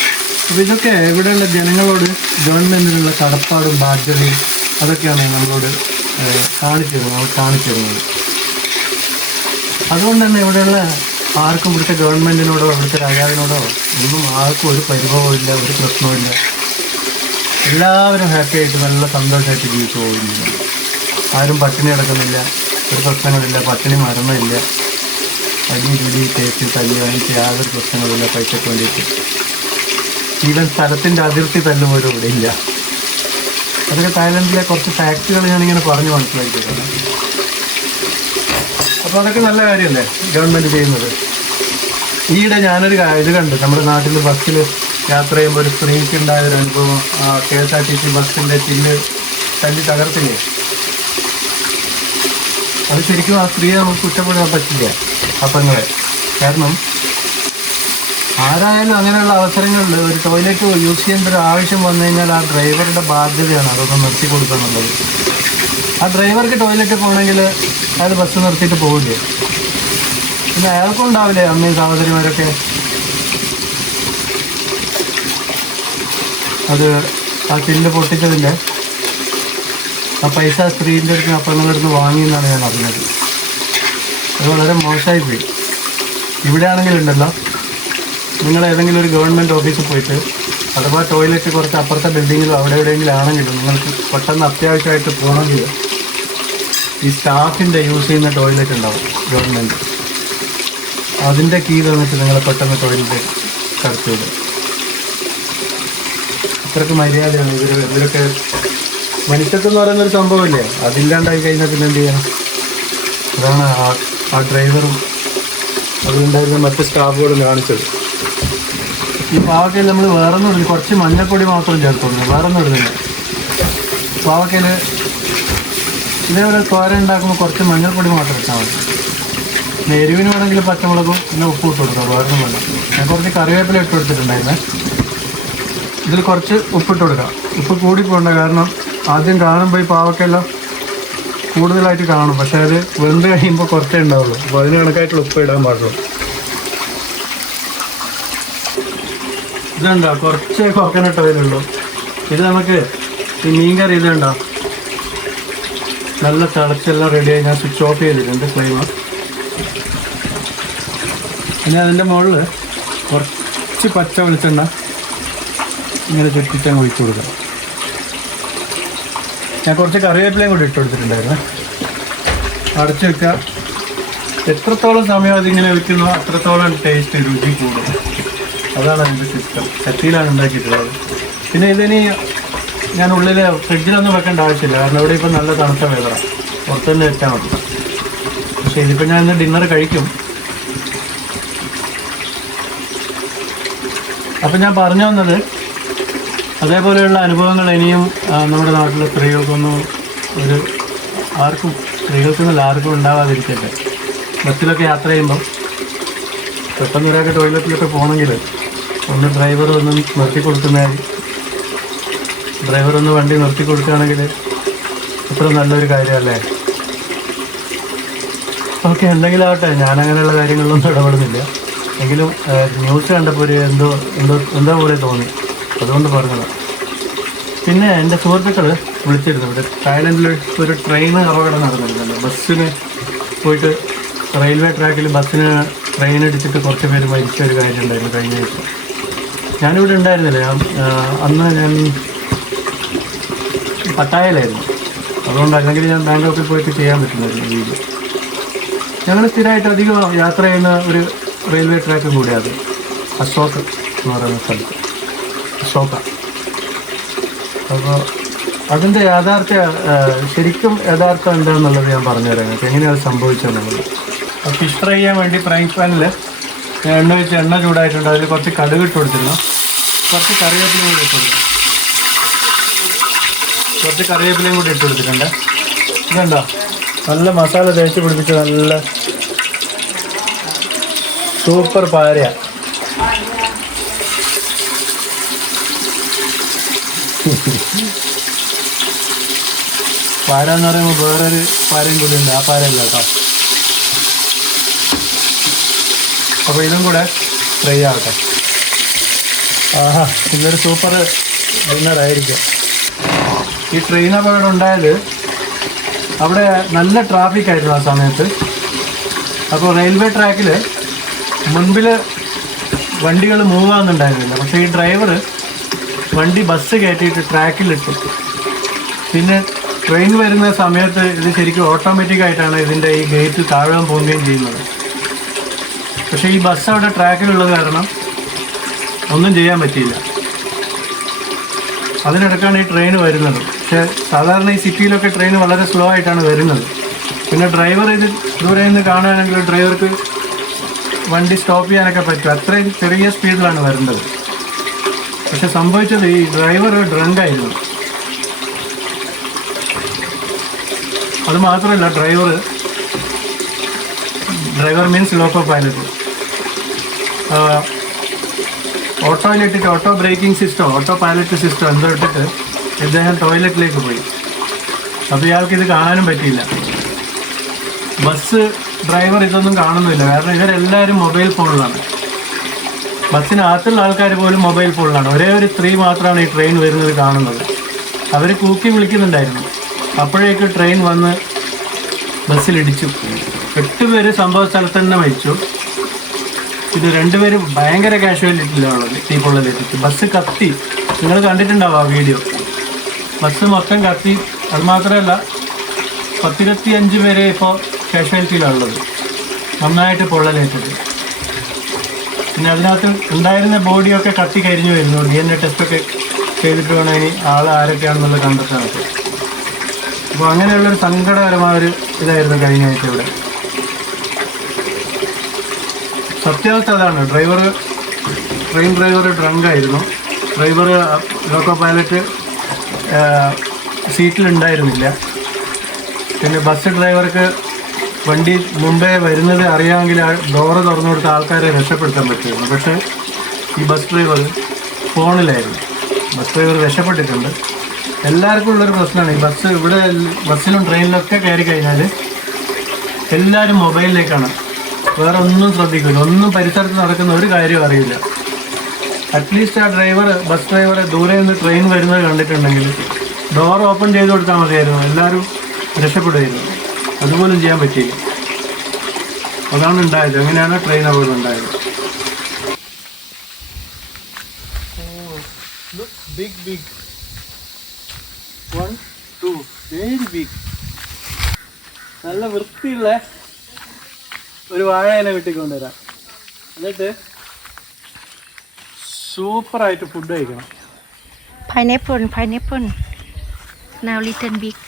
അപ്പോൾ ഇതൊക്കെ ഇവിടെയുള്ള ജനങ്ങളോട് ഗവൺമെൻറ്റിനുള്ള കടപ്പാടും ബാധ്യതയും അതൊക്കെയാണ് നമ്മളോട് കാണിച്ചു തരുന്നത്. അതുകൊണ്ട് തന്നെ ഇവിടെയുള്ള ആർക്കും ഇവിടുത്തെ ഗവൺമെൻറ്റിനോടോ ഇവിടുത്തെ രാജാവിനോടോ ഒന്നും ആർക്കും ഒരു പരിഭവവും ഇല്ല, ഒരു പ്രശ്നവും ഇല്ല. എല്ലാവരും ഹാപ്പിയായിട്ട് നല്ല സന്തോഷമായിട്ട് ജീവിച്ചു പോകുന്നില്ല. ആരും പട്ടിണി കിടക്കുന്നില്ല, ഒരു പ്രശ്നങ്ങളില്ല, പട്ടിണി മരണമില്ല, അടിപിടി കേസ് തല്ലി വാങ്ങിച്ച് യാതൊരു പ്രശ്നങ്ങളില്ല പൈസയ്ക്ക് വേണ്ടിയിട്ട്. ഈവൻ സ്ഥലത്തിൻ്റെ അതിർത്തി തല്ലും പോലും ഇവിടെ ഇല്ല. അതൊക്കെ തായ്ലൻഡിലെ കുറച്ച് ഫാക്ടറികൾ ഞാനിങ്ങനെ പറഞ്ഞു മനസ്സിലാക്കിയിട്ടുണ്ട്. അപ്പോൾ അതൊക്കെ നല്ല കാര്യമല്ലേ ഗവൺമെൻറ് ചെയ്യുന്നത്. ഈയിടെ ഞാനൊരു ഇത് കണ്ടു. നമ്മുടെ നാട്ടിൽ ബസ്സിൽ യാത്ര ചെയ്യുമ്പോൾ ഒരു സ്ത്രീക്ക് ഉണ്ടായൊരു അനുഭവം. KSRTC ബസ്സിൻ്റെ ചില്ല് തല്ലി തകർത്തില്ലേ. അത് ശരിക്കും ആ സ്ത്രീയെ നമുക്ക് കുറ്റപ്പെടാൻ പറ്റില്ല, ആ പെങ്ങളെ. കാരണം ആരായാലും അങ്ങനെയുള്ള അവസരങ്ങളിൽ ഒരു ടോയ്ലറ്റ് യൂസ് ചെയ്യേണ്ട ഒരു ആവശ്യം വന്നു കഴിഞ്ഞാൽ ആ ഡ്രൈവറുടെ ബാധ്യതയാണ് അതൊക്കെ നിർത്തി കൊടുക്കുക എന്നുള്ളത്. ആ ഡ്രൈവർക്ക് ടോയ്ലറ്റ് പോകണമെങ്കിൽ അയാൾ ബസ് നിർത്തിയിട്ട് പോകില്ലേ? പിന്നെ അയാൾക്കും ഉണ്ടാവില്ലേ അമ്മയും സഹോദരിമാരൊക്കെ? അത് ആ ചില്ല് പൊട്ടിച്ചതിൻ്റെ ആ പൈസ സ്ത്രീൻ്റെ അടുത്ത് അപ്പങ്ങളുടെ അടുത്ത് വാങ്ങിയെന്നാണ് ഞാൻ അറിഞ്ഞത്. അത് വളരെ മോശമായിപ്പോയി. ഇവിടെ ആണെങ്കിലുണ്ടല്ലോ, നിങ്ങൾ ഏതെങ്കിലും ഒരു ഗവൺമെൻറ് ഓഫീസിൽ പോയിട്ട് അഥവാ ടോയ്ലറ്റ് കുറച്ച് അപ്പുറത്തെ ബിൽഡിങ്ങിലോ അവിടെ എവിടെയെങ്കിലും ആണെങ്കിലും നിങ്ങൾക്ക് പെട്ടെന്ന് അത്യാവശ്യമായിട്ട് പോകണമെങ്കിൽ ഈ സ്റ്റാഫിൻ്റെ യൂസ് ചെയ്യുന്ന ടോയ്ലറ്റ് ഉണ്ടാവും ഗവൺമെൻറ്, അതിൻ്റെ കീഴിൽ വന്നിട്ട് നിങ്ങൾ പെട്ടെന്ന് ടോയ്ലറ്റ് കടത്തി വിടും. അത്രയ്ക്ക് മര്യാദയാണ് ഇവരൊക്കെ. മനുഷ്യത്വം എന്ന് പറയുന്നൊരു സംഭവമില്ലേ, അതില്ലാണ്ടായി കഴിഞ്ഞാൽ പിന്നെ എന്ത് ചെയ്യണം? അതാണ് ആ ഡ്രൈവറും അതുകൊണ്ടായിരുന്നു മറ്റ് സ്റ്റാഫുകളും കാണിച്ചത്. ഈ പാവക്കയിൽ നമ്മൾ വേറൊന്നും ഇടുന്നു, കുറച്ച് മഞ്ഞൾപ്പൊടി മാത്രം ചേർക്കുന്നു, വേറൊന്നും ഇടുന്നില്ല. പാവക്കയിൽ ഇതേപോലെ തോരൻ ഉണ്ടാക്കുമ്പോൾ കുറച്ച് മഞ്ഞൾപ്പൊടി മാത്രം ഇട്ടാൽ മതി. പിന്നെ എരിവിന് വേണമെങ്കിൽ പച്ചമുളകും പിന്നെ ഉപ്പ് ഇട്ട് കൊടുക്കാം, വേറൊന്നും വേണ്ട. ഞാൻ കുറച്ച് കറിവേപ്പില ഇട്ട് കൊടുത്തിട്ടുണ്ടായിരുന്നേ. ഇതിൽ കുറച്ച് ഉപ്പിട്ട് കൊടുക്കാം. ഉപ്പ് കൂടിപ്പോണ്ട, കാരണം ആദ്യം കാണുമ്പോൾ ഈ പാവക്കെല്ലാം കൂടുതലായിട്ട് കാണും, പക്ഷെ അത് വെന്ത് കഴിയുമ്പോൾ കുറച്ചേ ഉണ്ടാവുള്ളൂ. അപ്പോൾ അതിന് കണക്കായിട്ടുള്ള ഉപ്പ് ഇടാൻ പാടുള്ളൂ. ഇതുണ്ടോ, കുറച്ച് കോക്കനട്ട് ഓയിലുള്ളൂ. ഇത് നമുക്ക് ഈ മീൻ കറി ഇതുണ്ടോ നല്ല തിളച്ചെല്ലാം റെഡിയായി ഞാൻ സ്വിച്ച് ഓഫ് ചെയ്തിട്ടുണ്ട് ഫ്ലെയിം. പിന്നെ അതിൻ്റെ മുകളിൽ കുറച്ച് പച്ച വെളിച്ചെണ്ണ ഇങ്ങനെ ചുറ്റിച്ചാൽ ഒഴിച്ചു കൊടുക്കാം. ഞാൻ കുറച്ച് കറിവേപ്പിലയും കൂടി ഇട്ട് കൊടുത്തിട്ടുണ്ടായിരുന്നു. അടച്ചു വെക്കുക. എത്രത്തോളം സമയം അതിങ്ങനെ വെക്കുന്നോ അത്രത്തോളം ടേസ്റ്റ് രുചി കൂടും. അതാണ് അതിൻ്റെ സിസ്റ്റം. ചട്ടിയിലാണ് ഉണ്ടാക്കിയിട്ടുള്ളത്. പിന്നെ ഇതിന് ഞാൻ ഉള്ളിൽ ഫ്രിഡ്ജിലൊന്നും വെക്കേണ്ട ആവശ്യമില്ല, കാരണം ഇവിടെ ഇപ്പം നല്ല തണുത്ത വെതറാണ്, പുറത്ത് തന്നെ വെച്ചാൽ മതി. പക്ഷേ ഇതിപ്പോൾ ഞാൻ ഇന്ന് ഡിന്നർ കഴിക്കും. അപ്പം ഞാൻ പറഞ്ഞു വന്നത്, അതേപോലെയുള്ള അനുഭവങ്ങൾ ഇനിയും നമ്മുടെ നാട്ടിലെ സ്ത്രീകൾക്കൊന്നും സ്ത്രീകൾക്കൊന്നും ആർക്കും ഉണ്ടാവാതിരിക്കട്ടെ. ബസ്സിലൊക്കെ യാത്ര ചെയ്യുമ്പം പെട്ടെന്ന് ഒരാൾക്ക് ടോയ്ലറ്റിലൊക്കെ പോകണമെങ്കിൽ ഒന്ന് ഡ്രൈവർ ഒന്ന് നിർത്തി കൊടുക്കുന്നതായി, ഡ്രൈവർ ഒന്ന് വണ്ടി നിർത്തി കൊടുക്കുകയാണെങ്കിൽ അത്ര നല്ലൊരു കാര്യമല്ലേ? ഓക്കെ, എന്തെങ്കിലും ആവട്ടെ, ഞാനങ്ങനെയുള്ള കാര്യങ്ങളിലൊന്നും ഇടപെടുന്നില്ല. എങ്കിലും ന്യൂസ് കണ്ടപ്പോൾ ഒരു എന്തോ പോലെ തോന്നി, അതുകൊണ്ട് പറഞ്ഞതാണ്. പിന്നെ എൻ്റെ സുഹൃത്തുക്കൾ വിളിച്ചിരുന്നു. ഇവിടെ തായ്ലൻഡിൽ ഒരു ട്രെയിൻ അപകടം നടന്നിരുന്നുണ്ട്. ബസ്സിന് പോയിട്ട് റെയിൽവേ ട്രാക്കിൽ ബസ്സിന് ട്രെയിൻ ഇടിച്ചിട്ട് കുറച്ച് പേര് മരിച്ച ഒരു കാര്യം ഉണ്ടായിരുന്നു കഴിഞ്ഞ ദിവസം. ഞാനിവിടെ ഉണ്ടായിരുന്നില്ല. അന്ന് ഞാൻ പട്ടായയിലായിരുന്നു. അതുകൊണ്ട് അല്ലെങ്കിൽ ഞാൻ ബാങ്കോക്കിൽ പോയിട്ട് ചെയ്യാൻ പറ്റുന്നായിരുന്നു വീഡിയോ. ഞങ്ങൾ സ്ഥിരമായിട്ട് അധികം യാത്ര ചെയ്യുന്ന ഒരു റെയിൽവേ ട്രാക്കും കൂടിയാണ് അശോക എന്ന് പറയുന്ന സ്ഥലത്ത്. അശോക. അപ്പോൾ അതിൻ്റെ ശരിക്കും യഥാർത്ഥം എന്താണെന്നുള്ളത് ഞാൻ പറഞ്ഞുതരാം നിങ്ങൾക്ക്, എങ്ങനെയാണ് സംഭവിച്ചതെന്നുള്ളത്. അപ്പോൾ ഫിഷ് ഫ്രൈ ചെയ്യാൻ വേണ്ടി ഫ്രൈ പാനിൽ ഞാൻ എണ്ണ ചൂടായിട്ടുണ്ട്. അതിൽ കുറച്ച് കടുക് ഇട്ട് കൊടുത്തിരുന്നു, കുറച്ച് കറിവേപ്പിലയും കൂടി ഇട്ട് കൊടുത്തു. കുറച്ച് കറിവേപ്പിലയും കൂടി ഇട്ട് കൊടുത്തിട്ടുണ്ട്. ഇതുണ്ടോ, നല്ല മസാല തേച്ച് പിടിപ്പിച്ച് നല്ല സൂപ്പർ പാരയാണ്. പാര എന്ന് പറയുമ്പോൾ വേറൊരു പാരയും കൂടി ഉണ്ട്, ആ പാരയല്ല കേട്ടോ. അപ്പോൾ ഇതും കൂടെ ഫ്രൈ ആവട്ടെ. ആഹാ, ഇതൊരു സൂപ്പർ ഡിന്നറായിരിക്കും. ഈ ട്രെയിൻ അപകടം ഉണ്ടായത് അവിടെ നല്ല ട്രാഫിക് ആയിരുന്നു ആ സമയത്ത്. അപ്പോൾ റെയിൽവേ ട്രാക്കിൽ മുൻപിൽ വണ്ടികൾ മൂവ് ആകുന്നുണ്ടായിരുന്നില്ല. പക്ഷേ ഈ ഡ്രൈവർ ബസ് കയറ്റിയിട്ട് ട്രാക്കിലിട്ടു. പിന്നെ ട്രെയിൻ വരുന്ന സമയത്ത് ഇത് ശരിക്കും ഓട്ടോമാറ്റിക്കായിട്ടാണ് ഇതിൻ്റെ ഈ ഗേറ്റ് താഴാൻ പോവുകയും ചെയ്യുന്നത്. പക്ഷേ ഈ ബസ് അവിടെ ട്രാക്കിലുള്ളത് കാരണം ഒന്നും ചെയ്യാൻ പറ്റിയില്ല. അതിനിടയ്ക്കാണ് ഈ ട്രെയിൻ വരുന്നത്. പക്ഷേ സാധാരണ ഈ സിറ്റിയിലൊക്കെ ട്രെയിൻ വളരെ സ്ലോ ആയിട്ടാണ് വരുന്നത്. പിന്നെ ഡ്രൈവർ ഇത് ദൂരെ നിന്ന് കാണുകയാണെങ്കിൽ ഡ്രൈവർക്ക് വണ്ടി സ്റ്റോപ്പ് ചെയ്യാനൊക്കെ പറ്റും, അത്രയും ചെറിയ സ്പീഡിലാണ് വരുന്നത്. പക്ഷെ സംഭവിച്ചത് ഈ ഡ്രൈവർ ഡ്രങ്കായിരുന്നു. അത് മാത്രമല്ല, ഡ്രൈവർ മീൻസ് ലോക്കോ പൈലറ്റ്. ഓട്ടോയിലിട്ടിട്ട് auto braking system, auto pilot system എന്തോ ഇട്ടിട്ട് ഇദ്ദേഹം ടോയ്ലറ്റിലേക്ക് പോയി. അപ്പോൾ ഇയാൾക്ക് ഇത് കാണാനും പറ്റിയില്ല. ബസ് ഡ്രൈവർ ഇതൊന്നും കാണുന്നില്ല, കാരണം ഇവരെല്ലാവരും മൊബൈൽ ഫോണിലാണ്. ബസ്സിനകത്തുള്ള ആൾക്കാർ പോലും മൊബൈൽ ഫോണിലാണ്. ഒരേ ഒരു സ്ത്രീ മാത്രമാണ് ഈ ട്രെയിൻ വരുന്നത് കാണുന്നത്. അവർ കൂക്കി വിളിക്കുന്നുണ്ടായിരുന്നു. അപ്പോഴേക്ക് ട്രെയിൻ വന്ന് ബസ്സിലിടിച്ചു. 8 പേര് സംഭവ സ്ഥലത്ത് തന്നെ മരിച്ചു. ഇത് 2 പേര് ഭയങ്കര കാഷ്വാലിറ്റിയിലാണുള്ളത്, തീപ്പൊള്ളലേറ്റിട്ട്. ബസ് കത്തി, നിങ്ങൾ കണ്ടിട്ടുണ്ടാവും ആ വീഡിയോ. ബസ് മൊത്തം കത്തി. അതുമാത്രമല്ല 10-25 പേരെ ഇപ്പോൾ കാഷ്വാലിറ്റിയിലാണുള്ളത്, നന്നായിട്ട് പൊള്ളലേറ്റത്. പിന്നെ അതിനകത്ത് ഉണ്ടായിരുന്ന ബോഡിയൊക്കെ കത്തി കരിഞ്ഞു വരുന്നു. DNA ടെസ്റ്റൊക്കെ ചെയ്തിട്ട് വേണം ഇനി ആൾ ആരൊക്കെയാണെന്നുള്ളത് കണ്ടെത്താനൊക്കെ. അപ്പോൾ അങ്ങനെയുള്ളൊരു സങ്കടകരമായൊരു ഇതായിരുന്നു കഴിഞ്ഞ ആഴ്ച ഇവിടെ. സത്യാവസ്ഥ അതാണ്. ട്രെയിൻ ഡ്രൈവർ ഡ്രങ്കായിരുന്നു. ഡ്രൈവർ ലോക്കോ പൈലറ്റ് സീറ്റിലുണ്ടായിരുന്നില്ല. പിന്നെ ബസ് ഡ്രൈവർക്ക് വണ്ടി മുമ്പേ വരുന്നത് അറിയാമെങ്കിൽ ഡോറ് തുറന്നു കൊടുത്ത ആൾക്കാരെ രക്ഷപ്പെടുത്താൻ പറ്റുമായിരുന്നു. പക്ഷേ ഈ ബസ് ഡ്രൈവർ ഫോണിലായിരുന്നു. ബസ് ഡ്രൈവർ രക്ഷപ്പെട്ടിട്ടുണ്ട്. എല്ലാവർക്കും ഉള്ളൊരു പ്രശ്നമാണ് ഈ ബസ്. ഇവിടെ ബസ്സിലും ട്രെയിനിലൊക്കെ കയറി കഴിഞ്ഞാൽ എല്ലാവരും മൊബൈലിലേക്കാണ്, വേറെ ഒന്നും ശ്രദ്ധിക്കില്ല. ഒന്നും പരിസരത്ത് നടക്കുന്ന ഒരു കാര്യവും അറിയില്ല. അറ്റ്ലീസ്റ്റ് ആ ബസ് ഡ്രൈവറെ ദൂരെ നിന്ന് ട്രെയിൻ വരുന്നത് കണ്ടിട്ടുണ്ടെങ്കിൽ ഡോർ ഓപ്പൺ ചെയ്ത് കൊടുത്താൽ മതിയായിരുന്നു, എല്ലാവരും രക്ഷപ്പെടുമായിരുന്നു. അതുപോലും ചെയ്യാൻ പറ്റിയില്ല. അതാണ് ഉണ്ടായത്. അങ്ങനെയാണ് ട്രെയിൻ അപകടം ഉണ്ടായത്. Big 1 2 very big. നല്ല വൃത്തിയുള്ള ഒരു വാഴയില വെട്ടിക്കൊണ്ടുവരാം. എന്നിട്ട് സൂപ്പറായിട്ട് ഫുഡ് കഴിക്കണം. Pineapple. Now little big.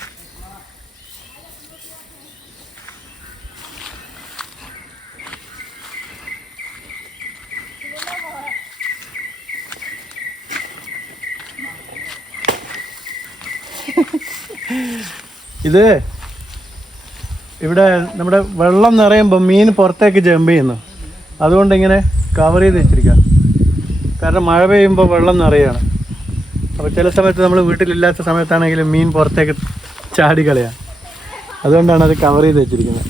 ഇത് ഇവിടെ നമ്മുടെ വെള്ളം നിറയുമ്പോൾ മീൻ പുറത്തേക്ക് ജമ്പ് ചെയ്യുന്നു. അതുകൊണ്ട് ഇങ്ങനെ കവർ ചെയ്ത് വെച്ചിരിക്കുക. കാരണം മഴ പെയ്യുമ്പോൾ വെള്ളം നിറയാണ്. അപ്പോൾ ചില സമയത്ത് നമ്മൾ വീട്ടിലില്ലാത്ത സമയത്താണെങ്കിലും മീൻ പുറത്തേക്ക് ചാടിക്കളയാം. അതുകൊണ്ടാണ് അത് കവർ ചെയ്ത് വെച്ചിരിക്കുന്നത്.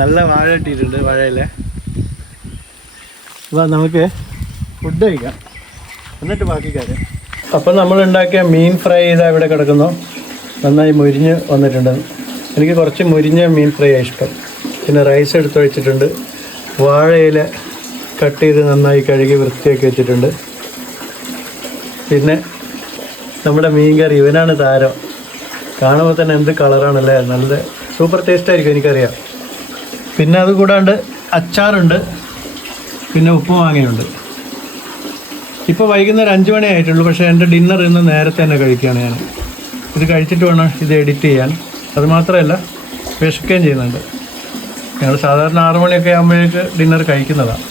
നല്ല വാഴ ഇട്ടിട്ടുണ്ട്, വാഴയില. അപ്പോൾ നമുക്ക് ഫുഡ് കഴിക്കാം, എന്നിട്ട് ബാക്കി കാര്യം. അപ്പോൾ നമ്മൾ ഉണ്ടാക്കിയ മീൻ ഫ്രൈ ചെയ്താൽ ഇവിടെ കിടക്കുന്നു. നന്നായി മുരിഞ്ഞ് വന്നിട്ടുണ്ട്. എനിക്ക് കുറച്ച് മുരിഞ്ഞ മീൻ ഫ്രൈ ആണ് ഇഷ്ടം. പിന്നെ റൈസ് എടുത്ത് വെച്ചിട്ടുണ്ട്. വാഴയില കട്ട് ചെയ്ത് നന്നായി കഴുകി വൃത്തിയാക്കി വെച്ചിട്ടുണ്ട്. പിന്നെ നമ്മുടെ മീൻ കറി, ഇവനാണ് താരം. കാണുമ്പോൾ തന്നെ എന്ത് കളറാണല്ലേ, നല്ല സൂപ്പർ ടേസ്റ്റ് ആയിരിക്കും, എനിക്കറിയാം. പിന്നെ അത് കൂടാണ്ട് അച്ചാറുണ്ട്, പിന്നെ ഉപ്പുമാങ്ങയുണ്ട്. ഇപ്പോൾ വൈകുന്നേരം 5 മണി ആയിട്ടുള്ളൂ. പക്ഷേ എൻ്റെ ഡിന്നർ ഇന്ന് നേരത്തെ തന്നെ കഴിക്കുകയാണ് ഞാൻ. ഇത് കഴിച്ചിട്ട് വേണം ഇത് എഡിറ്റ് ചെയ്യാൻ. അതുമാത്രമല്ല വിശക്കുകയും ചെയ്യുന്നുണ്ട്. ഞങ്ങൾ സാധാരണ 6 മണിയൊക്കെ ആകുമ്പോഴേക്ക് ഡിന്നർ കഴിക്കുന്നതാണ്.